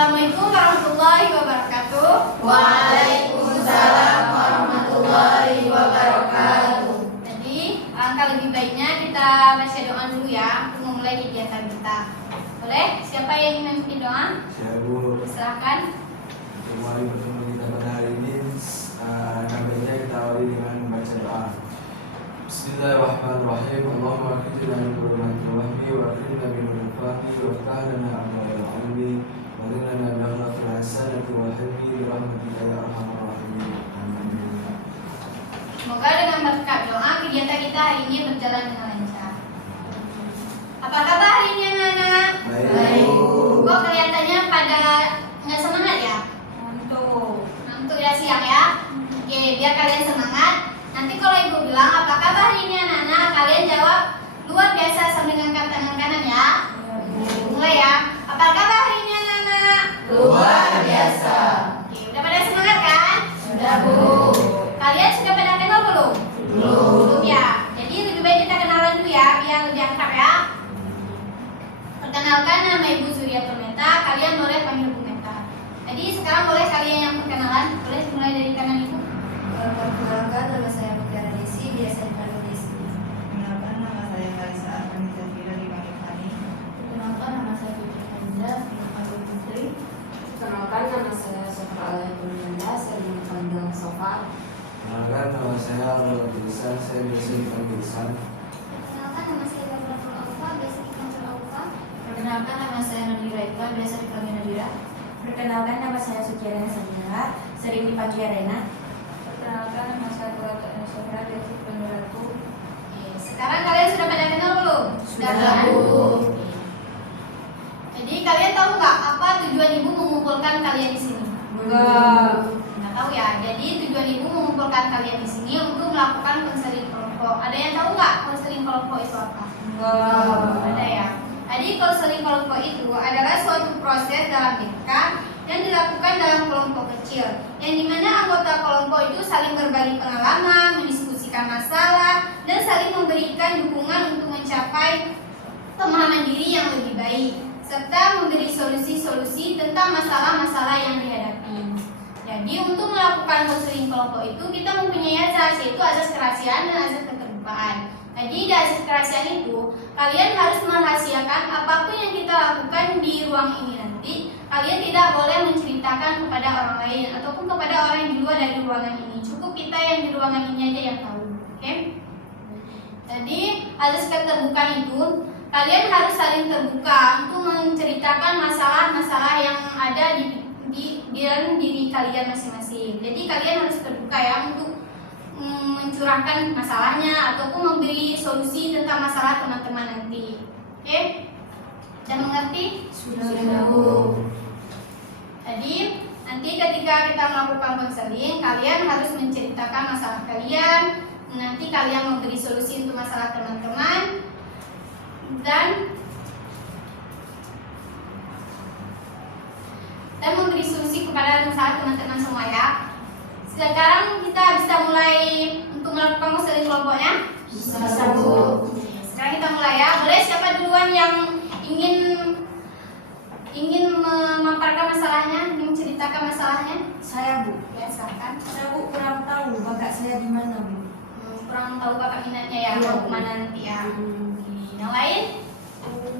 Assalamualaikum warahmatullahi wabarakatuh. Waalaikumsalam warahmatullahi wabarakatuh. Jadi, alangkah lebih baiknya kita baca doa dulu ya untuk memulai kegiatan kita. Boleh? Siapa yang ingin memimpin doa? Saya Bu, Silakan. kembali bertemu kita pada hari ini. Nampaknya kita awali dengan membaca doa. Bismillahirrahmanirrahim. Allahumma akhrijna min dhulumatil wahmi wa akhrijna min nuril fahmi wa aftah lana abwaabal ilmi wa ghfir lana bi akhlaqil hasanati wa habbi bi rahmatika ya arhamar rahimin. Amin. Semoga dengan berkat doa kegiatan kita hari ini berjalan dengan lancar. Apa kabar hari ini anak-anak? Baik. Kok kelihatannya pada nggak semangat ya? Ngantuk ya siang ya? Oke, biar kalian semangat. Nanti kalau ibu bilang apa kabar hari ini anak-anak, kalian jawab luar biasa sambil ngangkat tangan kanan ya. Mulai ya. Apa kabar hari ini anak-anak? Luar biasa. Oke, udah pada semangat kan? Sudah, Bu. Kalian sudah pada kenal belum? Belum. Ya. Jadi lebih baik kita kenalan dulu ya, biar lebih akrab ya. Perkenalkan, nama Ibu Suryatul Meta. Kalian boleh panggil Bu Meta. Jadi sekarang boleh kalian yang perkenalan. Boleh mulai dari kanan Ibu. Perkenalkan, nama saya Mutiara Desi, biasa dipanggil Desi. Perkenalkan, nama saya Kalisa Arfani Zafira dipanggil Fani. Perkenalkan, nama saya Putri Hamzah, dipanggil Putri. Perkenalkan, nama saya Sofa Alaikumsalam, saya dipanggil Sofa. Perkenalkan, nama saya Alhamdulillah Lisan. Saya biasa dipanggil Lisan. Perkenalkan, nama saya Babratul Alfa, biasa dipanggil Alfa. Perkenalkan, nama saya Nadira Iqbal, biasa dipanggil Nadira. Perkenalkan, nama saya Suciana Sanira, sering dipanggil Rena. Perkenalkan, nama saya Kurata Nusra, biasa dipanggil Ratu. Oke, sekarang kalian sudah pada kenal belum? Sudah, kan? Bu. Oke. Jadi kalian tahu nggak apa tujuan ibu mengumpulkan kalian di sini? Nggak tahu ya. Jadi tujuan ibu mengumpulkan kalian di sini untuk melakukan konseling kelompok. Ada yang tahu nggak konseling kelompok itu apa? Ada ya. Jadi konseling kelompok itu adalah suatu proses dalam BK yang dilakukan dalam kelompok kecil, yang dimana anggota kelompok itu saling berbagi pengalaman, mendiskusikan masalah, dan saling memberikan dukungan untuk mencapai pemahaman diri yang lebih baik, serta memberi solusi-solusi tentang masalah-masalah yang dihadapi. Jadi untuk melakukan konseling kelompok itu kita mempunyai azas, yaitu azas kerahasiaan dan azas keterbukaan. Jadi di azas kerahasiaan itu kalian harus merahasiakan apapun yang kita lakukan di ruang ini nanti. Kalian tidak boleh menceritakan kepada orang lain ataupun kepada orang yang di luar dari ruangan ini. Cukup kita yang di ruangan ini aja yang tahu. Oke? Jadi azas keterbukaan itu kalian harus saling terbuka untuk menceritakan masalah-masalah yang ada di dalam diri kalian masing-masing. Jadi kalian harus terbuka ya untuk mencurahkan masalahnya ataupun memberi solusi tentang masalah teman-teman nanti. Oke? Dan mengerti? Sudah, Bu. Jadi nanti ketika kita melakukan konseling, kalian harus menceritakan masalah kalian. Nanti kalian memberi solusi untuk masalah teman-teman dan memberi solusi kepada masalah teman-teman semua ya. Sekarang kita bisa mulai untuk melakukan konseling kelompoknya. Bisa, Bu. Sekarang kita mulai ya. Boleh siapa duluan yang ingin memaparkan masalahnya, ingin menceritakan masalahnya? Saya, Bu. Ya, silakan. Saya, Bu, kurang tahu bakat saya di mana, Bu. Kurang tahu bakat minatnya ya, Iya, mau Bu. kemana nanti ya. Oke. Yang lain?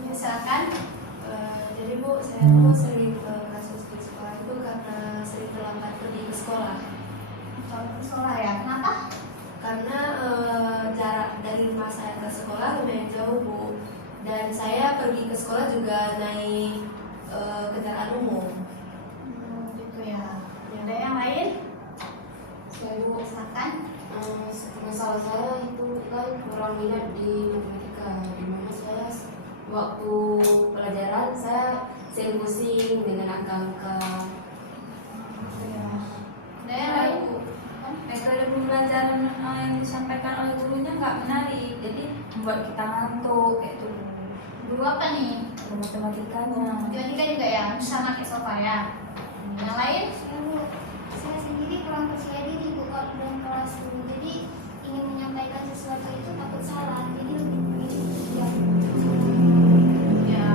Ya, silakan. Jadi Bu, saya tuh sering kasus di sekolah itu karena sering terlambat pergi ke sekolah. Kalau ke sekolah ya, kenapa? Karena jarak dari rumah saya ke sekolah lumayan jauh, Bu. Dan saya pergi ke sekolah juga naik kendaraan umum. Gitu ya. Ada yang lain? Saya, Bu, Silakan. masalah saya itu kan kurang minat di matematika, di mana saya waktu pelajaran saya sering pusing dengan angka-angka. Gitu ya. Ada yang lain? Metode pembelajaran yang disampaikan oleh gurunya nggak menarik, jadi membuat kita ngantuk kayak itu. Guru apa nih? Matematikanya. Matematika juga ya, sama kayak sofa ya. Yang lain? Saya sendiri kurang percaya diri Bu kalau dalam kelas dulu. Jadi ingin menyampaikan sesuatu itu takut salah. Jadi lebih memilih diam. Ya,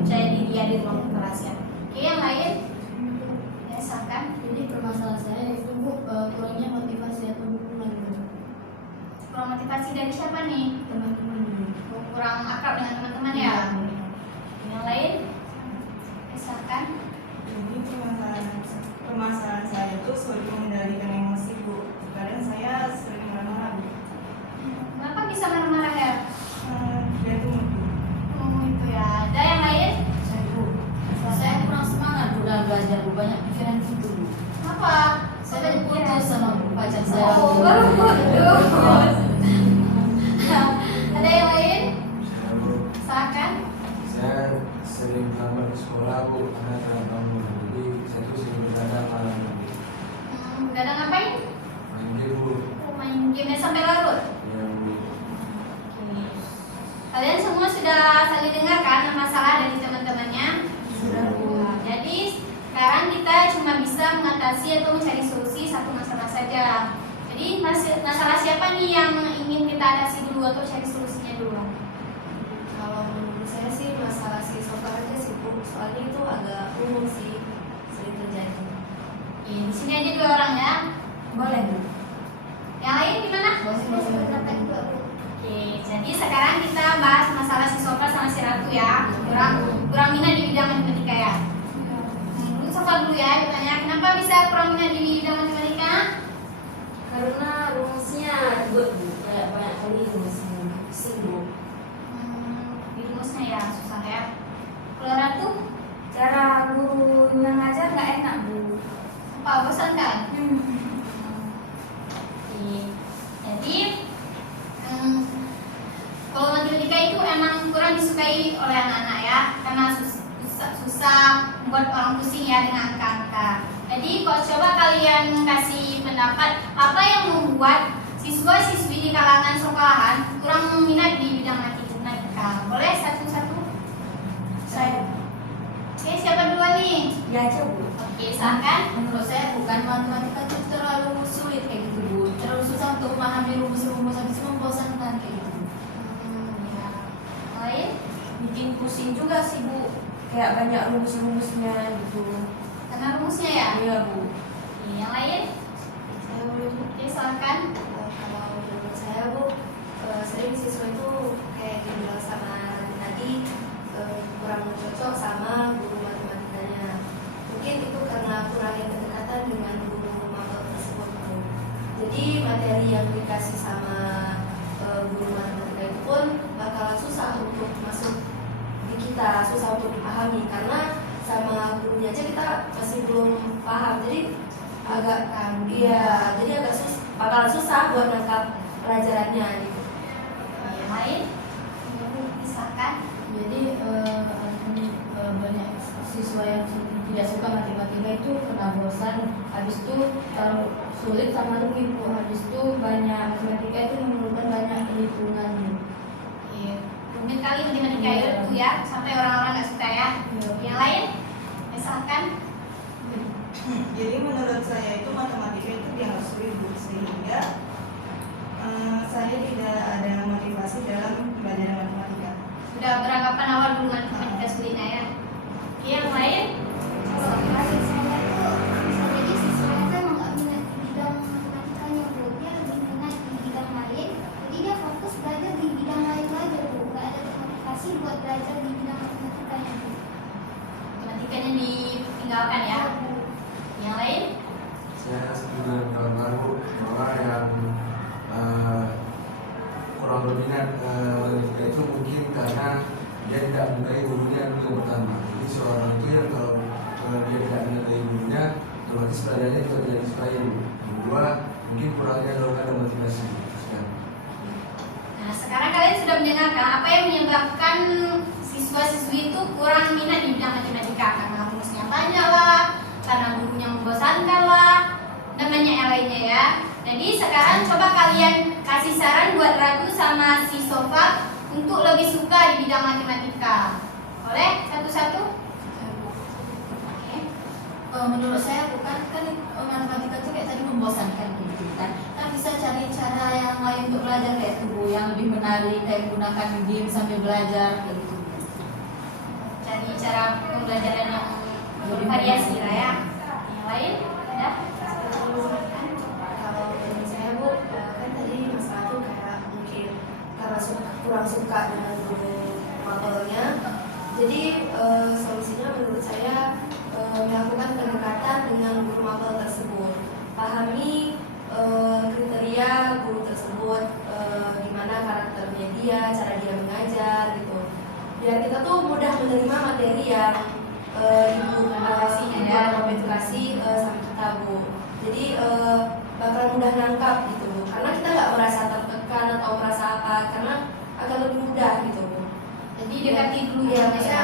percaya diri ya di ruang kelas ya. Oke, yang lain? dari siapa nih? Teman-teman. Kurang akrab dengan teman-teman ya. Yang lain? Misalkan Jadi permasalahan saya itu sulit mengendalikan emosi, Bu. Kadang saya sering marah-marah, Bu. kenapa bisa marah-marah ya? Dia tuh Itu ya. Ada yang lain? Saya kurang semangat Bu dalam belajar Bu, banyak pikiran gitu Bu. Apa? Saya putus sama pacar saya. Oh, baru putus. Ada yang lain? Saya Bu, Silakan. saya sering terlambat ke sekolah Bu karena telat bangun. Jadi saya tuh sering begadang malam. Begadang ngapain? Main game Bu. Main game sampai larut. Ya Bu. Kalian semua sudah saling dengar kan masalah dari teman-temannya? Sudah, Bu. Jadi sekarang kita cuma bisa mengatasi atau mencari solusi satu masalah saja. Jadi masalah siapa nih yang ingin kita atasi dulu atau cari solusinya dulu? Kalau menurut saya sih masalah si sofa aja sih Bu, soalnya itu agak umum sih, sering terjadi. Di sini aja 2 orang ya. Boleh Bu. Yang lain gimana? Pendapat juga Bu. Oke, jadi sekarang kita bahas masalah si Sofa sama si Ratu ya. Kurang minat di bidang matematika ya. Dulu Sofa dulu ya, ditanya kenapa bisa kurang minat di bidang matematika? Karena rumusnya ribet Bu, kayak banyak kali rumusnya, pusing Bu. Di rumusnya ya susah ya. Kalau Ratu, Cara guru yang ngajar nggak enak Bu. apa bosan kan? Oke, jadi kalau matematika itu emang kurang disukai oleh anak-anak ya, karena susah buat orang pusing ya dengan angka-angka. Jadi kalau coba kalian kasih pendapat apa yang membuat siswa-siswi di kalangan sekolahan kurang minat di bidang matematika. Boleh satu-satu? Saya Oke, siapa duluan nih? ya aja Bu. Oke, silakan. Menurut saya bukan matematika itu terlalu sulit kayak gitu Bu. Terlalu susah untuk memahami rumus-rumus, habis itu membosankan kayak gitu. Ya. Lain? Bikin pusing juga sih Bu. Kayak banyak rumus-rumusnya gitu. Karena rumusnya ya? Iya Bu. Oke, yang lain? Saya boleh Bu. Oke, silakan. Kalau menurut saya Bu, sering siswa itu kayak dibilang sama Rani tadi kurang cocok sama guru matematikanya. Mungkin itu karena kurangnya kedekatan dengan guru mata tersebut Bu. Jadi materi yang dikasih sama guru matematika itu pun bakalan susah untuk masuk di kita, susah untuk dipahami karena sama gurunya aja kita masih belum paham. Jadi agak iya, jadi agak bakalan susah buat nangkap pelajarannya gitu. Yang lain? Silakan. Jadi banyak siswa yang tidak suka matematika itu kena bosan, habis itu terlalu sulit sama rumit Bu. Habis itu banyak matematika itu memerlukan banyak perhitungan Bu. Iya. Rumit kali matematika itu ya, sampai orang-orang nggak suka ya. Yang lain? Misalkan? Jadi menurut saya itu matematika itu dianggap sulit, Bu, sehingga saya tidak ada motivasi dalam belajar matematika. Sudah beranggapan awal dulu matematika sulitnya ya. Oke, yang lain? Kalau dari saya itu bisa jadi siswanya itu emang nggak minat di bidang matematikanya Bu. Dia lebih minat di bidang lain. Jadi dia fokus belajar di bidang lain aja Bu. Nggak ada motivasi buat belajar di bidang matematikanya Bu. Matematikanya ditinggalkan ya. Yang lain? Saya setuju dengan kawan-kawan Bu, bahwa yang kurang berminat matematika itu mungkin karena dia tidak menyukai gurunya itu yang pertama. Jadi seorang itu yang kalau dia tidak menyukai gurunya, otomatis pelajarannya juga tidak disukai. Yang kedua, mungkin kurangnya dorongan dan motivasi. Nah, sekarang kalian sudah mendengarkan apa yang menyebabkan siswa-siswi itu kurang minat di bidang matematika. Karena rumusnya banyak lah, karena gurunya membosankan lah, dan banyak yang lainnya ya. Jadi sekarang coba kalian kasih saran buat Ratu sama si Sofa untuk lebih suka di bidang matematika. Boleh? Satu-satu? Oke. Menurut saya bukan kan matematika itu kayak tadi membosankan gitu kan. Kan bisa cari cara yang lain untuk belajar kayak itu Bu, yang lebih menarik kayak menggunakan game sambil belajar kayak gitu. Cari cara pembelajaran yang bervariasi lah ya. Yang lain? Ada? Kalau menurut saya Bu, kan tadi masalah tuh kayak mungkin kurang suka dengan guru mapelnya. Jadi solusinya menurut saya melakukan pendekatan dengan guru mapel tersebut, pahami kriteria guru tersebut, gimana karakternya dia, cara dia mengajar gitu, biar kita tuh mudah menerima materi yang ibu kasih sama kita Bu. Jadi bakal mudah nangkap gitu, karena kita nggak merasa tertekan atau merasa apa, karena akan lebih mudah gitu Bu. Jadi dekati dulu Ya, ya, maksudnya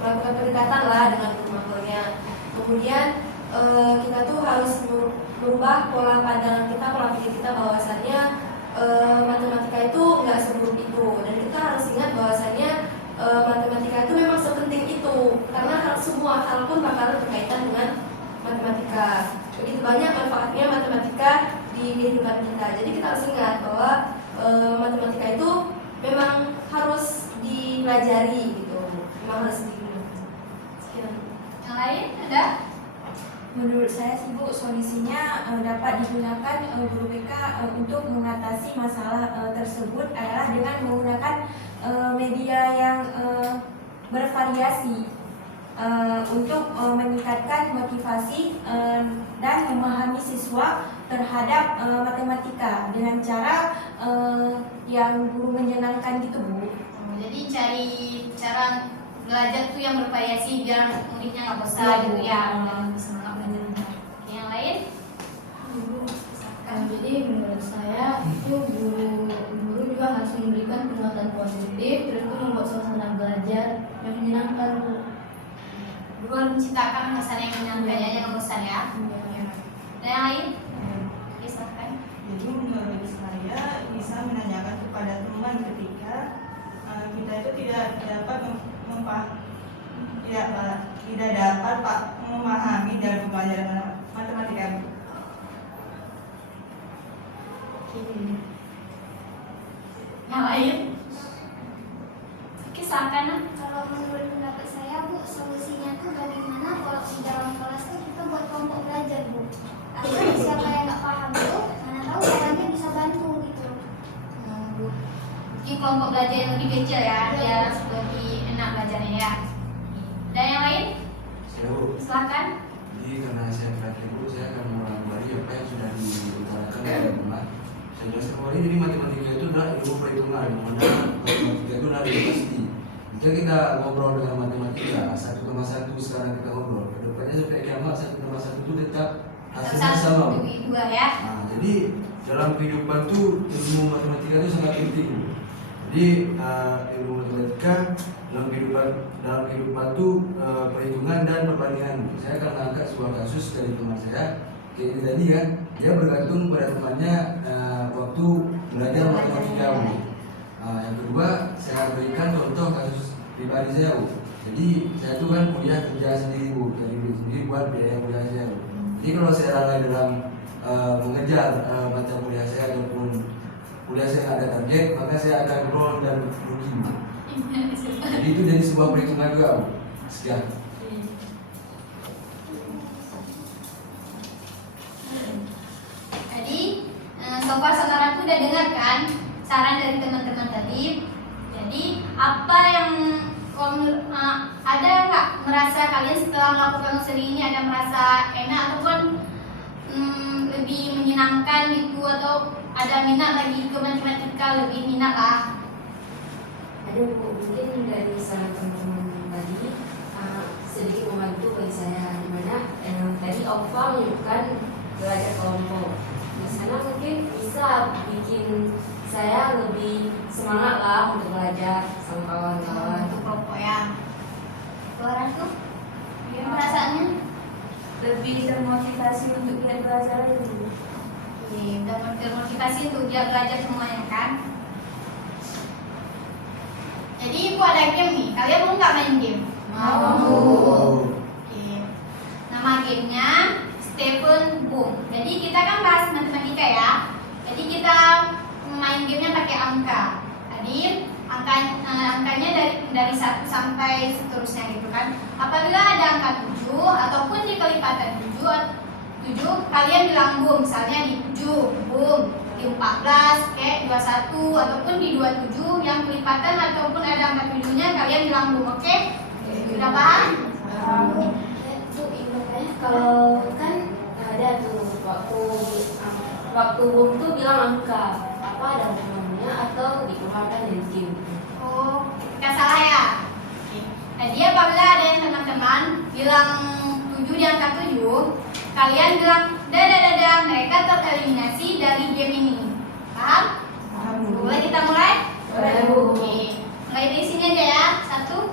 melakukan pendekatan lah dengan guru mapelnya. Kemudian kita tuh harus merubah pola pandangan kita, pola pikir kita bahwasannya matematika itu nggak seburuk itu, dan kita harus ingat bahwasannya matematika itu memang sepenting itu, karena semua hal pun bakal berkaitan dengan matematika. Begitu banyak manfaatnya matematika di kehidupan kita. Jadi kita harus ingat bahwa matematika itu memang harus dipelajari gitu, memang harus sekian. Yang lain ada? Menurut saya sih Bu, solusinya dapat digunakan guru BK untuk mengatasi masalah tersebut adalah dengan menggunakan media yang bervariasi untuk meningkatkan motivasi dan memahami siswa terhadap matematika dengan cara yang guru menyenangkan gitu Bu. Jadi cari cara belajar tuh yang bervariasi biar muridnya nggak bosan Iya, gitu Bu. ya, dan semangat belajar. Yang lain? Jadi menurut saya itu guru juga harus memberikan penguatan positif, terus itu membuat suasana belajar yang menyenangkan Bu. Guru harus menciptakan suasana yang menyenangkan ya, jangan bosan ya. Dan yang lain? Oke, silakan. Jadi menurut saya bisa menanyakan kepada teman ketika kita itu tidak dapat memahami dalam pelajaran matematika. Yang lain? Oke, silakan. Kalau menurut pendapat saya Bu, solusinya tuh bagaimana kalau di dalam kelas tuh kita buat kelompok belajar Bu. Agar siapa yang nggak paham tuh, mana tahu caranya bisa bantu gitu. Mungkin kelompok belajar yang lebih kecil ya, biar lebih enak belajarnya ya. Dan yang lain? Saya Bu, Silakan. jadi karena saya terakhir Bu, saya akan mengulangi apa yang sudah diutarakan oleh teman. Saya jelaskan kembali, jadi matematika itu adalah ilmu perhitungan, dimana matematika itu adalah ilmu pasti. Jika kita ngobrol dengan matematika 1,1 sekarang kita ngobrol, kedepannya sampai kiamat 1,1 itu tetap hasilnya sama Bu. Dua ya. Nah, jadi dalam kehidupan tuh ilmu matematika itu sangat penting. Jadi ilmu matematika dalam kehidupan tuh perhitungan dan perbandingan. Saya akan mengangkat sebuah kasus dari teman saya, kayak ini tadi kan, dia bergantung pada temannya waktu belajar matematika Bu. Yang kedua, saya akan berikan contoh kasus pribadi saya Bu. Jadi saya tuh kan kuliah kerja sendiri Bu, cari duit sendiri buat biaya kuliah saya Bu. Jadi kalau saya lalai dalam mengejar mata kuliah saya ataupun kuliah saya nggak ada target, maka saya akan roll dan rugi Bu. Jadi itu jadi sebuah perhitungan juga Bu. Sekian. Jadi so far saudara tuh udah dengar kan saran dari teman-teman tadi. Jadi apa yang ada nggak merasa kalian setelah melakukan unsuri ini ada merasa enak ataupun lebih menyenangkan gitu, atau ada minat lagi ke matematika, lebih minat lah? Ada Bu, mungkin dari saran teman-teman tadi sedikit membantu bagi saya, dimana tadi Ova menyebutkan belajar kelompok. Di sana mungkin bisa bikin saya lebih semangat lah untuk belajar sama kawan-kawan. Untuk kelompok ya. Orang tuh gimana perasaannya? Lebih termotivasi untuk giat belajar itu. Iya, dan termotivasi untuk dia belajar semuanya kan. Jadi ibu ada game nih, kalian mau nggak main game? Oke. Nama gamenya Stephen Boom. Jadi kita kan bahas matematika ya. Jadi kita main gamenya pakai angka. Tadi angkanya dari 1 sampai seterusnya gitu kan. Apabila ada angka 7 ataupun di kelipatan 7, kalian bilang boom, misalnya di 7 boom, di 14, kayak 21 ataupun di 27 yang kelipatan ataupun ada angka 7-nya kalian bilang Bu, oke? Sudah paham? Bu, kalau kan ada tuh waktu bum tuh bilang angka apa ada namanya atau dikeluarkan dari tim. Oh, ketika salah ya. Jadi apabila ada yang teman-teman bilang 7 di angka 7, kalian bilang dadah mereka tereliminasi dari game ini. Paham? Boleh kita mulai? Boleh, Bu. Oke. Mulai dari sini aja ya. 1,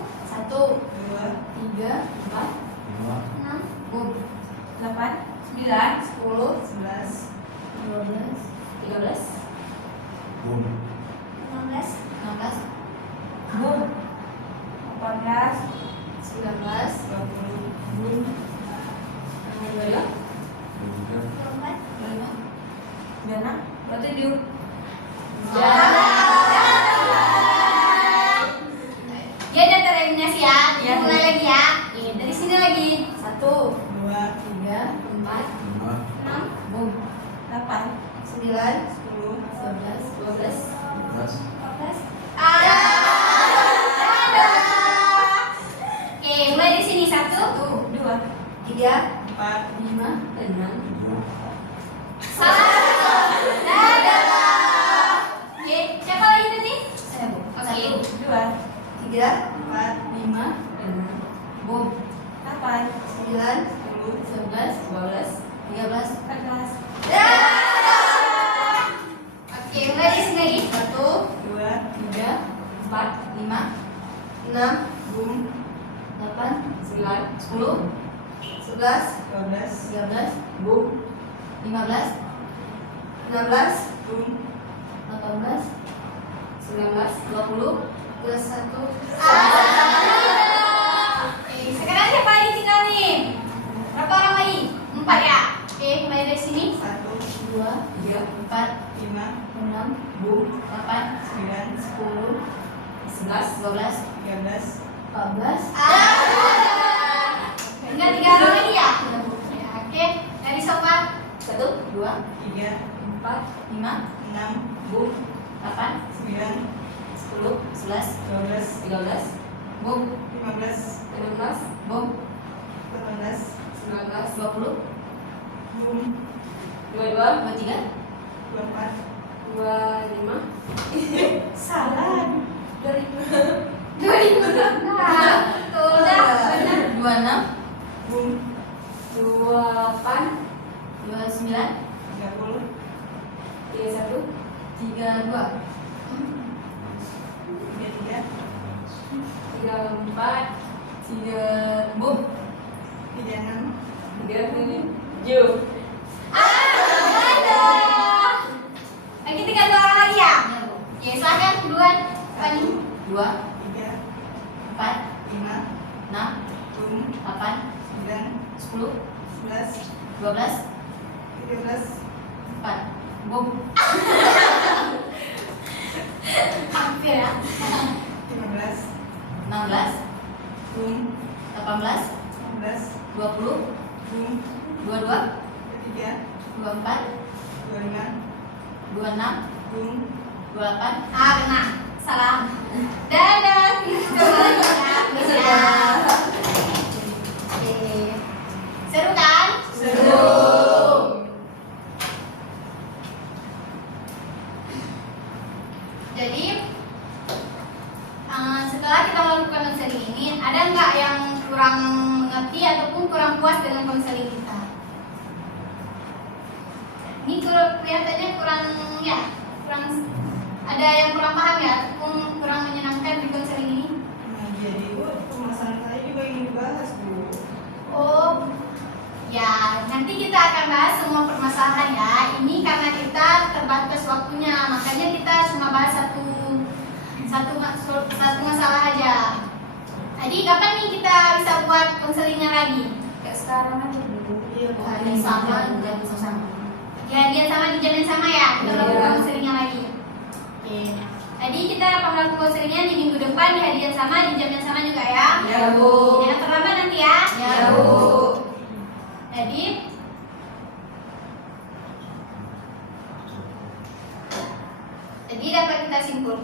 2, 3, 4, 6, 8, 9, 10, 11, 12, 13, Bum. 16, 16, Bum, 18, 19, 20, 22, 24, 25, 26, 27. Dia udah tereliminasi ya. Iya. Mulai lagi ya. Dari sini lagi. 1, 2, 3, 4, 5, 6, Bum, 8, 9, 10, 11, 12, 12, 14. Dadah. Oke, mulai di sini. 1, 1, 2, 3, 4, 5, 6, 7, salah. Dadah. Oke, siapa lagi tadi? saya Bu. Oke. 1, 2, 3, 4, 5, Bum, 8, 9, 10, 11, 12, 13, 14. dadah. Oke, mulai di sini lagi. 2, 3, 4, 5, 6, bum, 8, 9, 10, 11, 12, 13, bum, 15, 16, bum, 18, 19, 20, plus 1. Oke, sekarang siapa lagi tinggal nih? Berapa orang lagi? 4 ya. Oke, mulai dari sini. 1, 2, 3, 4, 5, 6, bum, 8, 9, 10, 11, 12, 13, 14. Tinggal 3 orang lagi ya? Ya, oke, dari sobat. 1, 2, 3, 4, 5, 6, bum, 8, 9, 10, 11, 12, 13, Bum, 15, 16, Bum, 18, 19, 20, bum, 22, 23, 24, 25, salah, 2000. Nah, betul dah, benar. 26, bum, 28, 29, 30, 31, 32, 33, 34, 3, Bum, 36, 37. Dadah. Lagi tinggal 2 orang lagi ya? ya Bu, Oke, silahkan duluan. Pani. 2, 3, 4, 5, 6, bum, 8, 9, 10, 11, 12, 13, 4, Bum, Hampir ya. 15, 16, bum, 18, 19, 20, bum, 22, 23, 24, 25, 26, bum, 28, Benar. Salah. Dadah. Coba lagi ya. Bisa. Oke. Seru kan? Jadi setelah kita melakukan konseling ini, ada nggak yang kurang mengerti ataupun kurang puas dengan konseling kita? Ini kelihatannya kurang ada yang kurang paham ya, ataupun kurang menyenangkan di konseling ini. Nah, jadi Bu, permasalahan saya juga ingin dibahas Bu. Oh, ya nanti kita akan bahas semua permasalahan ya. Ini karena kita terbatas waktunya, makanya kita cuma bahas satu masalah aja. Jadi kapan nih kita bisa buat konselingnya lagi? Kayak sekarang aja dulu. Iya Bu. hari yang sama, jam yang sama. Ya dia sama di jam yang sama ya. Kita Iya. melakukan konselingnya lagi. Oke. Jadi kita akan melakukan konselingnya di minggu depan di hari yang sama di jam yang sama juga ya. Ya Bu. Jangan terlambat nanti ya. Ya Bu. Jadi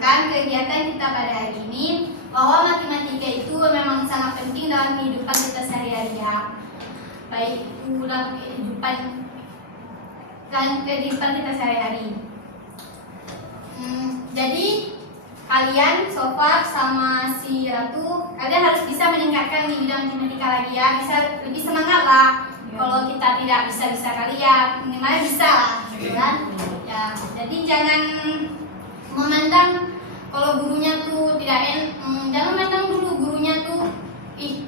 melanjutkan kegiatan kita pada hari ini, bahwa matematika itu memang sangat penting dalam kehidupan kita sehari-hari ya. Baik itu dalam kehidupan kita sehari-hari. Jadi kalian Sofa sama si Ratu, kalian harus bisa meningkatkan di bidang matematika lagi ya, bisa lebih semangat lah. Kalau kita tidak bisa kalian minimal bisa lah, gitu kan? Ya, jadi jangan memandang kalau gurunya tuh tidak jangan memandang dulu gurunya tuh,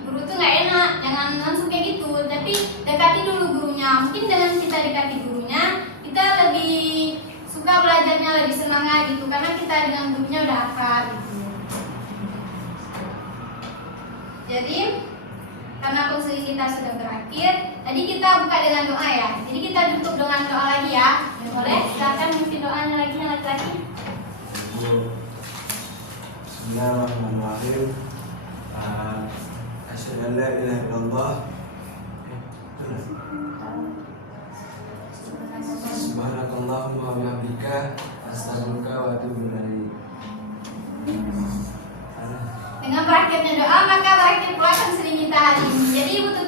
guru tuh nggak enak, jangan langsung kayak gitu. Tapi dekati dulu gurunya. Mungkin dengan kita dekati gurunya, kita lebih suka belajarnya, lebih semangat gitu, karena kita dengan gurunya udah akrab gitu. Jadi karena konseling kita sudah berakhir, tadi kita buka dengan doa ya. Jadi kita tutup dengan doa lagi ya. Boleh? Silakan mungkin doanya lagi yang laki-laki. Bismillahirrahmanirrahim. Asyhadu an la ilaha illallah. Subhanakallahumma wa bihamdika astaghfiruka wa atubu ilaik. Dengan berakhirnya doa, maka berakhir pula konseling kita hari ini. Jadi ibu tutup